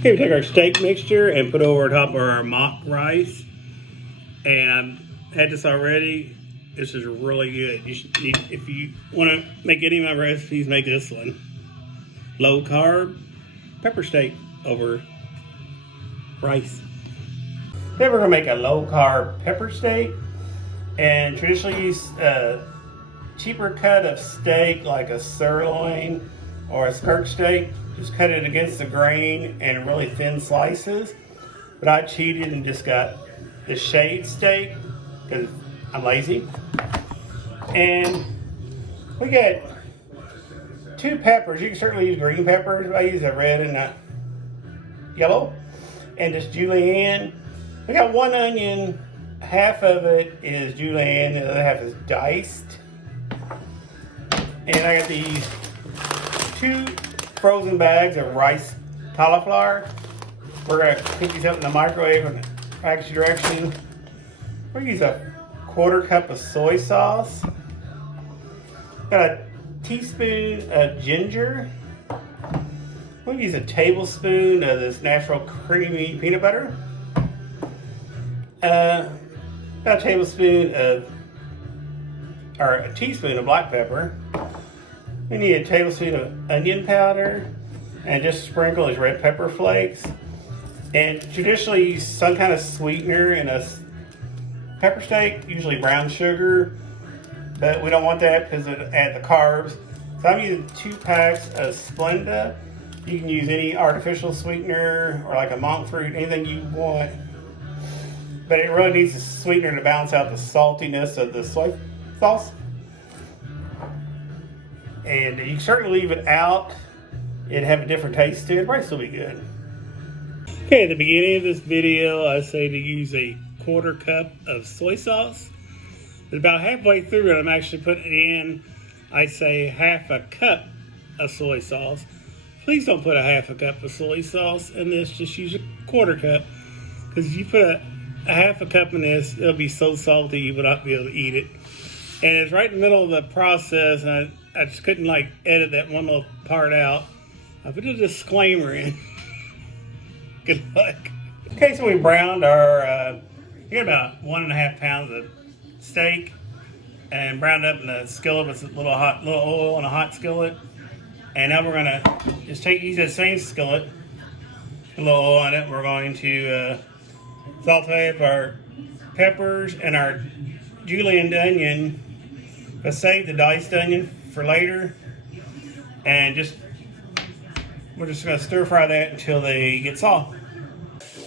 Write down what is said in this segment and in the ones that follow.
Okay, we take our steak mixture and put it over top of our mock rice. And I've had this already. This is really good. You should, if you want to make any of my recipes, make this one. Low carb pepper steak over rice. Today we're going to make a low carb pepper steak. And traditionally use a cheaper cut of steak like a sirloin or a skirt steak. Just cut it against the grain and really thin slices. But I cheated and just got the shade steak because I'm lazy. And we got 2 peppers. You can certainly use green peppers. I use a red and a yellow. And just julienne. We got 1 onion. Half of it is julienne, the other half is diced. And I got these 2 frozen bags of rice cauliflower. We're going to cook these up in the microwave in package direction. We're going to use a 1/4 cup of soy sauce. Got a teaspoon of ginger. We'll use a tablespoon of this natural creamy peanut butter. About a tablespoon of, or a teaspoon of black pepper. We need a tablespoon of onion powder and just sprinkle as red pepper flakes. And traditionally use some kind of sweetener in a pepper steak, usually brown sugar, but we don't want that because it adds the carbs. So I'm using 2 packs of Splenda. You can use any artificial sweetener or like a monk fruit, anything you want. But it really needs a sweetener to balance out the saltiness of the soy sauce. And you can certainly leave it out. It'd have a different taste to it. It'd still be good. Okay, at the beginning of this video, I say to use a 1/4 cup of soy sauce. But about halfway through it, I'm actually putting in, I say, 1/2 cup of soy sauce. Please don't put a 1/2 cup of soy sauce in this. Just use a 1/4 cup. Because if you put a 1/2 cup in this, it'll be so salty you will not be able to eat it. And it's right in the middle of the process, and I just couldn't like edit that one little part out. I put a disclaimer in. Good luck. Okay, so we browned our, we got about 1.5 pounds of steak and browned up in a skillet with a little oil in a hot skillet. And now we're gonna just use that same skillet, a little oil on it. We're going to saute up our peppers and our julienne onion, but save the diced onion for later. And we're just going to stir fry that until they get soft.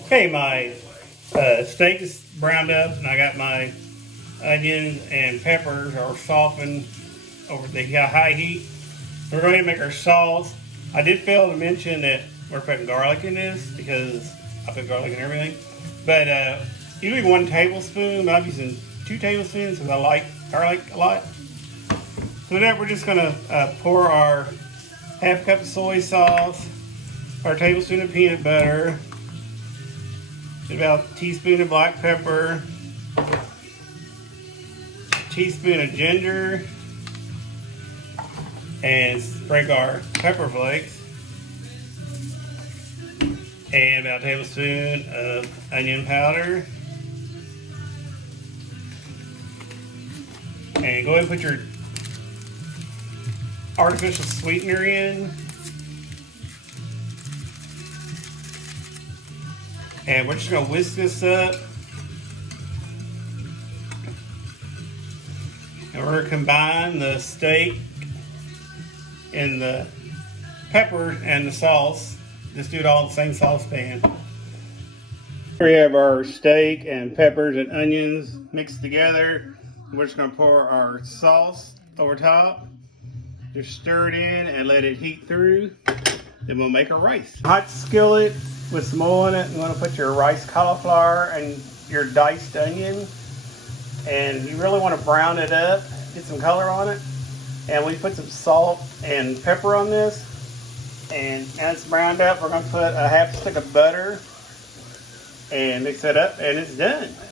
Okay, my steak is browned up, and I got my onions and peppers are softened over the high heat. We're going to make our sauce. I did fail to mention that we're putting garlic in this because I put garlic in everything. But usually 1 tablespoon, but I'm using 2 tablespoons because I like garlic a lot. So now we're just going to pour our 1/2 cup of soy sauce, our tablespoon of peanut butter, about a teaspoon of black pepper, a teaspoon of ginger, and sprinkle our pepper flakes, and about a tablespoon of onion powder. And go ahead and put your artificial sweetener in. And we're just going to whisk this up. And we're going to combine the steak and the pepper and the sauce. Just do it all in the same saucepan. Here we have our steak and peppers and onions mixed together. We're just going to pour our sauce over top. Just stir it in and let it heat through. Then we'll make our rice. Hot skillet with some oil in it. You want to put your rice cauliflower and your diced onion. And you really want to brown it up, get some color on it. And we put some salt and pepper on this. And as it's browned up, we're going to put a 1/2 stick of butter and mix it up, and it's done.